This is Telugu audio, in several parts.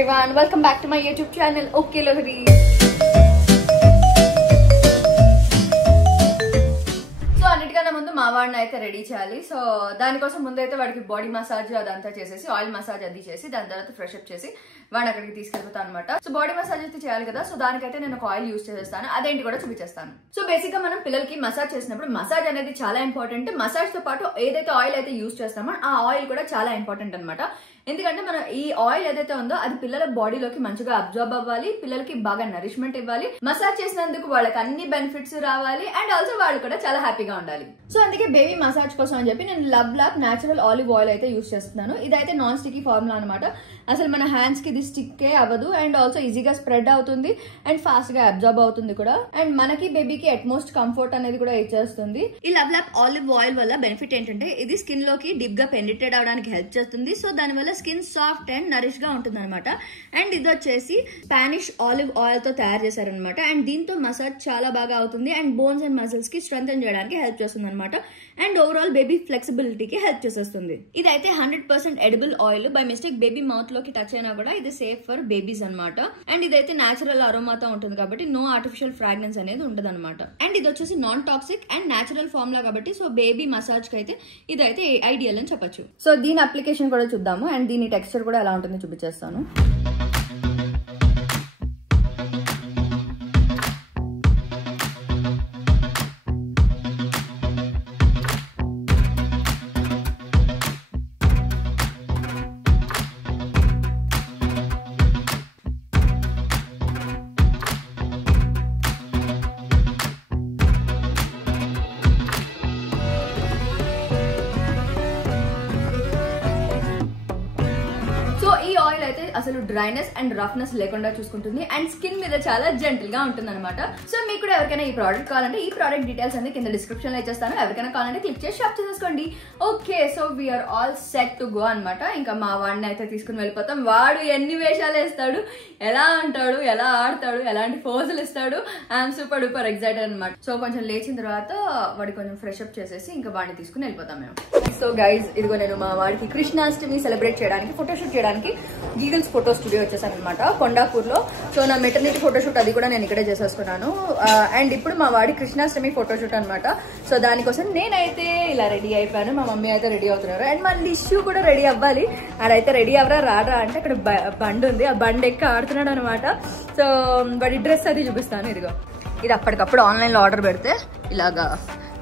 everyone, welcome back to my YouTube channel. Okay, Lohri. So అన్నిటికన్నా ముందు మా వాడిని అయితే రెడీ చేయాలి. సో దానికోసం ముందు అయితే వాడికి బాడీ మసాజ్ అదంతా చేసేసి ఆయిల్ మసాజ్ అది చేసి దాని తర్వాత ఫ్రెష్ అప్ చేసి వాడిని అక్కడికి తీసుకెళ్తాను అనమాట. సో బాడీ మసాజ్ అయితే చేయాలి కదా, సో దానికైతే నేను ఒక ఆయిల్ యూజ్ చేసేస్తాను, అదేంటి కూడా చూపించేస్తాను. సో బేసిక్ గా మనం పిల్లలకి మసాజ్ చేసినప్పుడు మసాజ్ అనేది చాలా ఇంపార్టెంట్. మసాజ్ తో పాటు ఏదైతే ఆయిల్ అయితే యూజ్ చేస్తామో ఆ ఆయిల్ కూడా చాలా ఇంపార్టెంట్ అనమాట. ఎందుకంటే మనం ఈ ఆయిల్ ఏదైతే ఉందో అది పిల్లల బాడీలోకి మంచిగా అబ్జర్వ్ అవ్వాలి, పిల్లలకి బాగా నరిష్మెంట్ ఇవ్వాలి, మసాజ్ చేసినందుకు వాళ్ళకి అన్ని బెనిఫిట్స్ రావాలి, అండ్ ఆల్సో వాళ్ళు కూడా చాలా హ్యాపీగా ఉండాలి. సో అందుకే బేబీ మసాజ్ కోసం అని చెప్పి నేను love lab natural olive oil అయితే యూజ్ చేస్తున్నాను. ఇదైతే నాన్ స్టిక్కీ ఫార్ములా అనమాట. అసలు మన హ్యాండ్స్ కి ఇది స్టిక్కే అవ్వదు, అండ్ ఆల్సో ఈజీగా స్ప్రెడ్ అవుతుంది అండ్ ఫాస్ట్ గా అబ్జర్బ్ అవుతుంది కూడా, అండ్ మనకి బేబీకి అట్మోస్ట్ కంఫర్ట్ అనేది కూడా ఇచ్చేస్తుంది. ఈ లవ్ ల్యాబ్ ఆలివ్ ఆయిల్ వల్ల బెనిఫిట్ ఏంటంటే ఇది స్కిన్ లోకి డీప్ గా పెనిట్రేట్ అవడానికి హెల్ప్ చేస్తుంది. సో దాని వల్ల స్కిన్ సాఫ్ట్ అండ్ నరిష్ గా ఉంటుంది అనమాట. అండ్ ఇది వచ్చేసి స్పానిష్ ఆలివ్ ఆయిల్ తో తయారు చేశారనమాట. అండ్ దీంతో మసాజ్ చాలా బాగా అవుతుంది అండ్ బోన్స్ అండ్ మసిల్స్ కి స్ట్రెంథెన్ చేయడానికి హెల్ప్ చేస్తుంది అనమాట. అండ్ ఓవరాల్ బేబీ ఫ్లెక్సిబిలిటీకి హెల్ప్ చేసేస్తుంది. ఇదైతే 100% edible oil. By mistake baby mouth లోకి టచ్ అయినా కూడా ఇది సేఫ్ ఫర్ బేబీస్ అనమాట. అండ్ ఇదైతే నేచురల్ అరోమాతో ఉంటుంది కాబట్టి నో ఆర్టిఫిషియల్ ఫ్రాగ్రెన్స్ అనేది ఉండదు అనమాట. అండ్ ఇది వచ్చేసి non toxic and natural formula కాబట్టి సో బేబీ మసాజ్ కి అయితే ఇదైతే ఐడియల్ అని చెప్పొచ్చు. సో దీని అప్లికేషన్ కూడా చూద్దాము అండ్ దీని టెక్స్చర్ కూడా ఎలా ఉంటుందో చూపించేస్తాను. ఈ ఆయిల్ అయితే అసలు డ్రైనెస్ అండ్ రఫ్నెస్ లేకుండా చూసుకుంటుంది అండ్ స్కిన్ మీద చాలా జెంటిల్ గా ఉంటుంది అనమాట. సో మీకు కూడా ఎవరికైనా ఈ ప్రోడక్ట్ కావాలంటే ఈ ప్రోడక్ట్ డీటెయిల్స్ అన్ని కింద డిస్క్రిప్షన్ లో ఇచ్చేస్తాను. ఎవరికైనా కావాలంటే క్లిక్ చేసి షాప్ చేసేసుకోండి. Okay, so we are all set to go అనమాట. ఇంకా మా వాడిని అయితే తీసుకుని వెళ్ళిపోతాం. వాడు ఎన్ని వేషాలు వేస్తాడు, ఎలా అంటాడు, ఎలా ఆడతాడు, ఎలాంటి పోజులు ఇస్తాడు, ఐఎమ్ సూపర్ డూపర్ ఎక్సైటెడ్ అనమాట. సో కొంచెం లేచిన తర్వాత వాడికి కొంచెం ఫ్రెష్ అప్ చేసేసి ఇంకా వాడిని తీసుకుని వెళ్ళిపోతాం మేము. సో గైజ్, ఇదిగో నేను మా వాడికి కృష్ణాష్టమి సెలబ్రేట్ చేయడానికి ఫోటోషూట్ చేయడానికి గీగల్స్ ఫోటో స్టూడియో వచ్చేసాను అనమాట కొండాపూర్ లో. సో నా మెటర్నిటీ ఫోటోషూట్ అది కూడా నేను ఇక్కడే చేసేసుకున్నాను. అండ్ ఇప్పుడు మా వాడి కృష్ణాష్టమి ఫోటోషూట్ అనమాట. సో దానికోసం నేనైతే ఇలా రెడీ అయిపోయాను, మా మమ్మీ అయితే రెడీ అవుతున్నారు అండ్ మా లిష్యూ కూడా రెడీ అవ్వాలి. ఆడైతే రెడీ అవ్వరా రారా అంటే అక్కడ బండి ఉంది, ఆ బండి ఎక్కి ఆడుతున్నాడు అనమాట. సో వాడి డ్రెస్ అది చూపిస్తాను. ఇదిగో ఇది అప్పటికప్పుడు ఆన్లైన్ లో ఆర్డర్ పెడితే ఇలాగా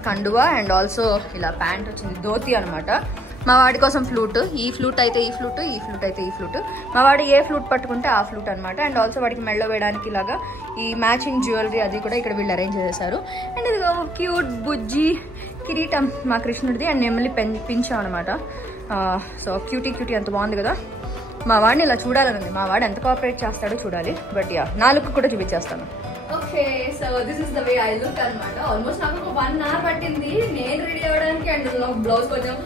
కండువా అండ్ ఆల్సో ఇలా ప్యాంట్ వచ్చింది, ధోతి అనమాట. మా వాడి కోసం ఫ్లూట్, ఈ ఫ్లూట్ అయితే ఈ ఫ్లూట్, ఈ ఫ్లూట్ అయితే ఈ ఫ్లూట్. మా వాడు ఏ ఫ్లూట్ పట్టుకుంటే ఆ ఫ్లూట్ అనమాట. అండ్ ఆల్సో వాడికి మెళ్ళో వేయడానికి ఇలాగా ఈ మ్యాచింగ్ జ్యువెలరీ అది కూడా ఇక్కడ వీళ్ళు అరేంజ్ చేసేసారు. అండ్ ఇది క్యూట్ బుజ్జి కిరీటం మా కృష్ణుడిది అండ్ నెమ్మలి పించాం అనమాట. సో క్యూటీ ఎంత బాగుంది కదా. మా వాడిని ఇలా చూడాలనుంది, మా వాడు ఎంత కోఆపరేట్ చేస్తాడో చూడాలి. బట్ యా, నా లుక్ కూడా చూపించేస్తాను. Okay, so this is the way I look అనమాట. ఆల్మోస్ట్ నాకు ఒక 1 hour పట్టింది నేను రెడీ అవ్వడానికి. అండ్ బ్లౌజ్ కొంచెం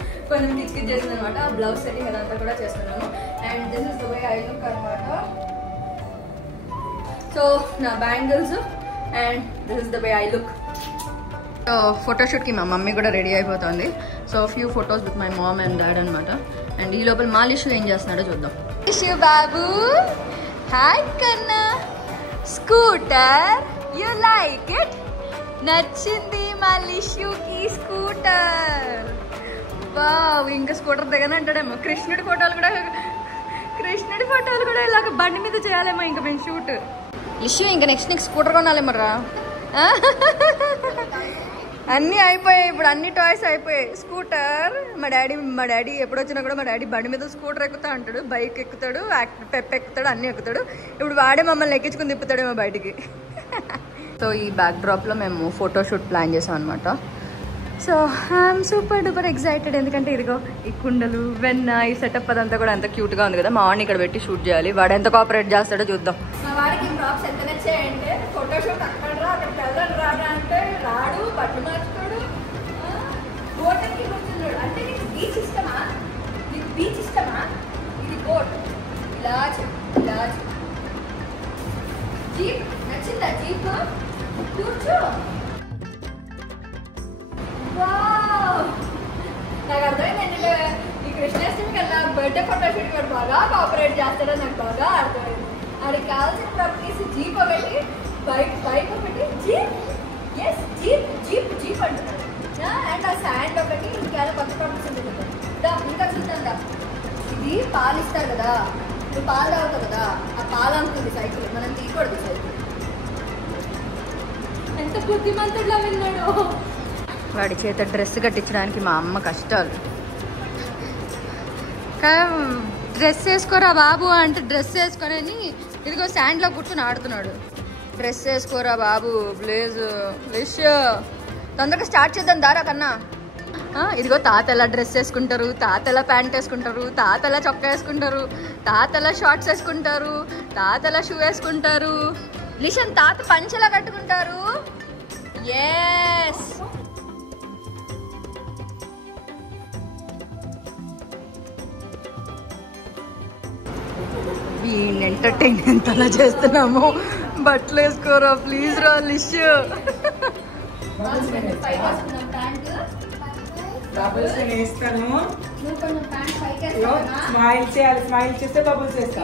కిచ్ చేసింది అనమాట. ఆ బ్లౌజ్ సెట్టింగ్ అదంతా కూడా చేస్తున్నాను. And this is the way I look అనమాట. సో నా bangles and this is the way I look. So photoshoot కి మా మమ్మీ కూడా రెడీ అయిపోతుంది. So few photos with my mom and dad అనమాట. అండ్ ఈ లోపల మా లిష్యూ ఏం చేస్తున్నాడో చూద్దాం. లిష్యూ బాబు, హాయ్ కన్నా. Scooter, you like it? నచ్చింది మా లిష్యూకి స్కూటర్. వావ్, ఇంకా స్కూటర్ దిగని అంటాడేమో. కృష్ణుడి ఫోటోలు కూడా ఇలాగ బండి మీద చేయాలేమో ఇంకా మేము షూట్. లిష్యూ ఇంకా నెక్స్ట్ నీకు స్కూటర్ కొనాలేమరా. అన్నీ అయిపోయాయి ఇప్పుడు, అన్ని టాయ్స్ అయిపోయాయి. స్కూటర్ మా డాడీ ఎప్పుడు వచ్చినా కూడా మా డాడీ బండి మీద స్కూటర్ ఎక్కుతా అంటాడు, బైక్ ఎక్కుతాడు, పెప్ ఎక్కుతాడు, అన్నీ ఎక్కుతాడు. ఇప్పుడు వాడే మమ్మల్ని ఎక్కించుకుని తిప్పుతాడేమో బయటికి. సో ఈ బ్యాక్ డ్రాప్ లో మేము ఫోటోషూట్ ప్లాన్ చేసాం అనమాట. So I'm super duper excited. ఎందుకంటే ఇదిగో ఈ కుండలు, వెన్న, ఈ సెటప్ అదంతా కూడా అంత క్యూట్ గా ఉంది కదా. మా వాడిని ఇక్కడ పెట్టి షూట్ చేయాలి. వాడు ఎంత కోఆపరేట్ చేస్తాడో చూద్దాం. మా వాడికి ప్రాప్స్ ఎంత నచ్చాయంటే ఫోటోషూట్ అక్కడ రా, అక్కడికి వెళ్ళాలి రాడా అంటే రాడు, బట్టలు మార్చుకోడు, బోట్కి కూర్చున్నాడు. అంటే నీకు బీచ్ ఇష్టమా? ఇది బోట్. ఇలా జీప్ నచ్చిందా? జీప్ కూర్చో. నాకు అర్థమైంది ఏంటంటే కృష్ణాష్టమి కన్నా బర్త్డే ఫోటోషూట్ కూడా బాగా కోఆపరేట్ చేస్తాడో నాకు బాగా అర్థమైంది. ఆడికి కావాల్సిన ప్రాపర్టీస్ జీప్ ఒకటి, బైక్ ఒకటి, జీప్ అంటున్నాడు. అండ్ ఆ శాండ్ ఒకటి, ఇంకేదో కొత్త ప్రాపర్టీస్ ఉంటుంది. ఇంకా చూద్దాం. ఇది పాలు ఇస్తారు కదా, నువ్వు పాలు తాగుతావు కదా, ఆ పాలు అమ్ముతుంది సైకిల్. మనం తీయకూడదు సైకిల్. ఎంత బుద్ధిమంతుడిలా విన్నాడు. వాడి చేత డ్రెస్ కట్టించడానికి మా అమ్మ కష్టాలు. డ్రెస్ వేసుకోరా బాబు అంటే డ్రెస్ వేసుకొని ఇదిగో శాండ్లో కూర్చొని ఆడుతున్నాడు. డ్రెస్ వేసుకోరా బాబు, ప్లీజ్ విష్. తొందరగా స్టార్ట్ చేద్దాం దారా కన్నా. ఇదిగో తాత ఎలా డ్రెస్ వేసుకుంటారు, తాత ఎలా ప్యాంట్ వేసుకుంటారు, తాత ఎలా చొక్కా వేసుకుంటారు, తాత ఎలా షార్ట్స్ వేసుకుంటారు, తాత ఎలా షూ వేసుకుంటారు. లిషన్ తాత పంచెలా కట్టుకుంటారు. ఎస్ వీడిని ఎంటర్టైన్మెంట్ అలా చేస్తున్నాము. బట్టలు వేసుకోరా ప్లీజ్ రా లిష్. స్మైల్ చేయాలి, స్మైల్ చేస్తే బబుల్స్ వేస్తా.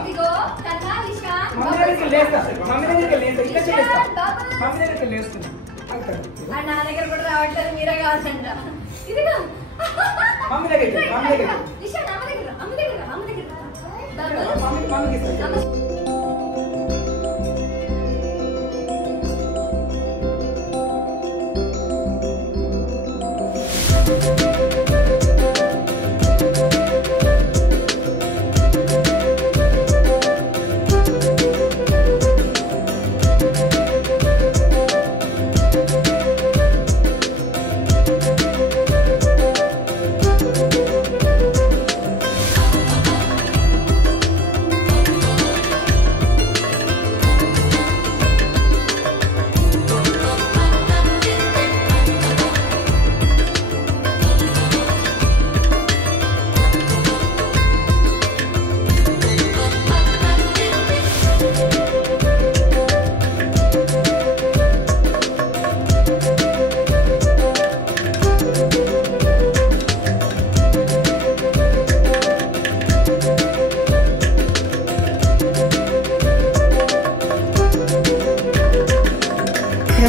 మమ్మీ దగ్గరికి లేస్తా, మమ్మీ దగ్గరికి లేస్తా, ఇంకా చేస్తా, మమ్మీ దగ్గరికి లేస్తున్నా. నా దగ్గర కూడా రావట్లేదు, మీరే కావాలంట. ఇదిగో మమ్మీ దగ్గరికి, మమ్మీ దగ్గరికి, మమ్మీకి ఇస్తా.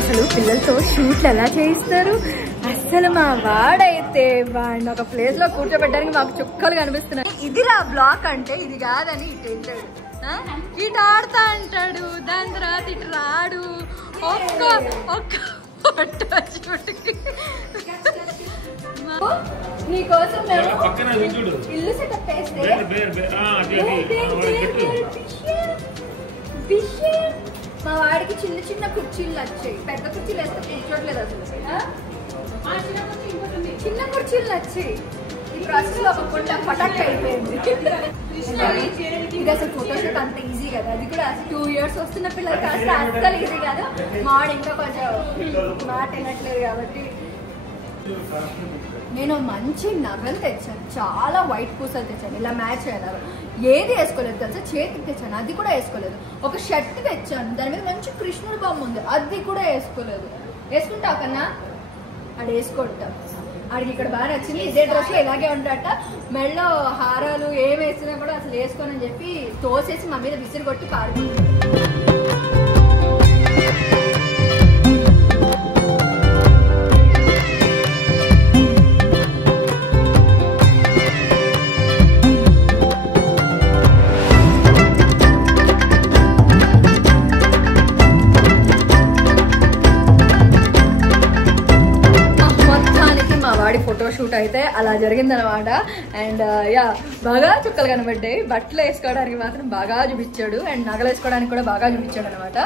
అసలు పిల్లలతో షూట్లు ఎలా చేయిస్తారు. అసలు మా వాడైతే వాడిని ఒక ప్లేస్ లో కూర్చోబెట్టడానికి మాకు చుక్కలు కనిపిస్తున్నాయి. ఇదిరా బ్లాక్ అంటే ఇది కాదని ఇటు వెళ్ళాడు, ఇటు ఆడుతా అంటాడు, దాని తర్వాత ఇటు రాడు. ఒక్క నీకోసం ఇల్లు సెటప్ చేస్తే మా వాడికి చిన్న చిన్న కుర్చీలు వచ్చాయి. పెద్ద కుర్చీలు వేస్తే కూర్చోట్లేదు అసలు. చిన్న కుర్చీలు వచ్చాయి. ఈ ప్రాసెస్ లో ఒక పటాక్ అయిపోయింది. ఇది అసలు ఫోటోషూట్ అంత ఈజీ కదా. అది కూడా 2 years వస్తున్న పిల్లలకి అసలు అస్సలు ఈజీ కాదు. మా వాడు ఇంకా కొంచెం మాట వినట్లేదు కాబట్టి నేను మంచి నగలు తెచ్చాను. చాలా వైట్ పూసలు తెచ్చాను, ఇలా మ్యాచ్ అయ్యేలాగా. ఏది వేసుకోలేదు తెలుసా, చేతికి తెచ్చాను, అది కూడా వేసుకోలేదు. ఒక షర్ట్ తెచ్చాను, దాని మీద మంచి కృష్ణుడి బొమ్మ ఉంది, అది కూడా వేసుకోలేదు. వేసుకుంటావు కన్నా? అది వేసుకుంటావు. ఆడికి ఇక్కడ బాగా నచ్చింది. ఇదే డ్రెస్లో ఇలాగే ఉంటాట. మెళ్ళో హారాలు ఏం వేసినా కూడా అసలు వేసుకోనని చెప్పి తోసేసి మా మీద విసిరి కొట్టి పారిపోయింది. ఫోటోషూట్ అయితే అలా జరిగిందనమాట. అండ్ యా బాగా చుక్కలు కనబడ్డాయి. బట్టలు వేసుకోవడానికి మాత్రం బాగా చూపించాడు, అండ్ నగలు వేసుకోవడానికి కూడా బాగా చూపించాడు అనమాట.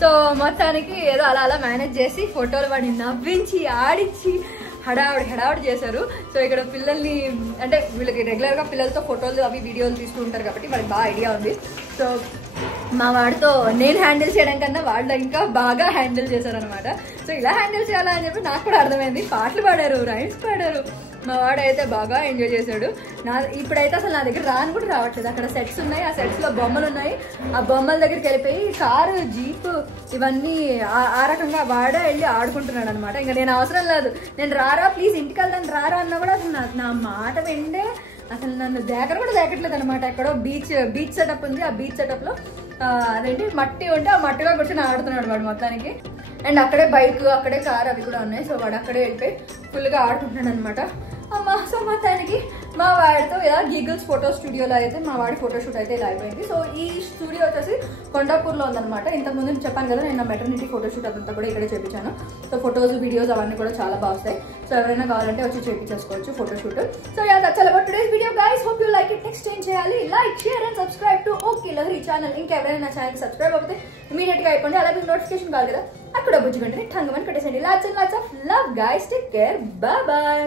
సో మొత్తానికి ఏదో అలా అలా మేనేజ్ చేసి ఫోటోలు వాడిని నవ్వించి ఆడించి హడావుడి చేశారు. సో ఇక్కడ పిల్లల్ని అంటే వీళ్ళకి రెగ్యులర్గా పిల్లలతో ఫోటోలు అవి వీడియోలు తీస్తూ ఉంటారు కాబట్టి వాళ్ళకి బాగా ఐడియా ఉంది. సో మా వాడితో నేను హ్యాండిల్ చేయడం కన్నా వాళ్ళు ఇంకా బాగా హ్యాండిల్ చేశారనమాట. సో ఇలా హ్యాండిల్ చేయాలా అని చెప్పి నాకు కూడా అర్థమైంది. పాటలు పాడారు, రైమ్స్ పాడారు. మా వాడు అయితే బాగా ఎంజాయ్ చేశాడు. ఇప్పుడైతే అసలు నా దగ్గర రాను కూడా రావట్లేదు. అక్కడ సెట్స్ ఉన్నాయి, ఆ సెట్స్లో బొమ్మలు ఉన్నాయి. ఆ బొమ్మల దగ్గరికి వెళ్ళిపోయి కారు, జీప్ ఇవన్నీ ఆ రకంగా వాడే వెళ్ళి ఆడుకుంటున్నాడు అనమాట. ఇంకా నేను అవసరం లేదు, నేను రారా ప్లీజ్ ఇంటికి వెళ్దాను రారా అన్నా కూడా అసలు నా మాట వెండే అసలు నన్ను కూడా దేకట్లేదు అనమాట. ఎక్కడో బీచ్ సెటప్ ఉంది. ఆ బీచ్ సెటప్ లో అదేంటి మట్టి ఉంటే ఆ మట్టిలో కూర్చొని ఆడుతున్నాడు వాడు మొత్తానికి. అండ్ అక్కడే బైక్, అక్కడే కార్ అవి కూడా ఉన్నాయి. సో వాడు అక్కడే వెళ్ళిపోయి ఫుల్గా ఆడుకుంటున్నాడు అనమాట. అమ్మ సో మొత్తానికి మా వాడితో ఇలా గీగల్స్ ఫోటో స్టూడియోలో అయితే మా వాడి ఫోటోషూట్ అయితే ఇలా అయిపోయింది. సో ఈ స్టూడియో వచ్చేసి కొండాపూర్లో ఉందన్నమాట. ఇంతకుముందు చెప్పాను కదా, నేను నా మెటర్నిటీ ఫోటోషూట్ అదంతా కూడా ఇక్కడే చేయించాను. సో ఫోటోస్, వీడియోస్ అవన్నీ కూడా చాలా బాగుస్తాయి. సో ఎవరైనా కావాలంటే వచ్చి చేయించేసుకోవచ్చు photoshoot. So yeah that's all about today's video guys. Hope you like it. Next ఏం చేయాలి? Like, share and subscribe to okay Lahari channel. ఇంకెవరైనా నా ఛానల్ సబ్స్క్రైబ్ అవుతే ఇమీడియట్ గా అయిపోండి. అలాగే నోటిఫికేషన్ కావాలి కదా, అక్కడ బుజ్జి గంటని ఠంగమని కట్టేసండి. Lots and lots of love guys. Take care. Bye bye.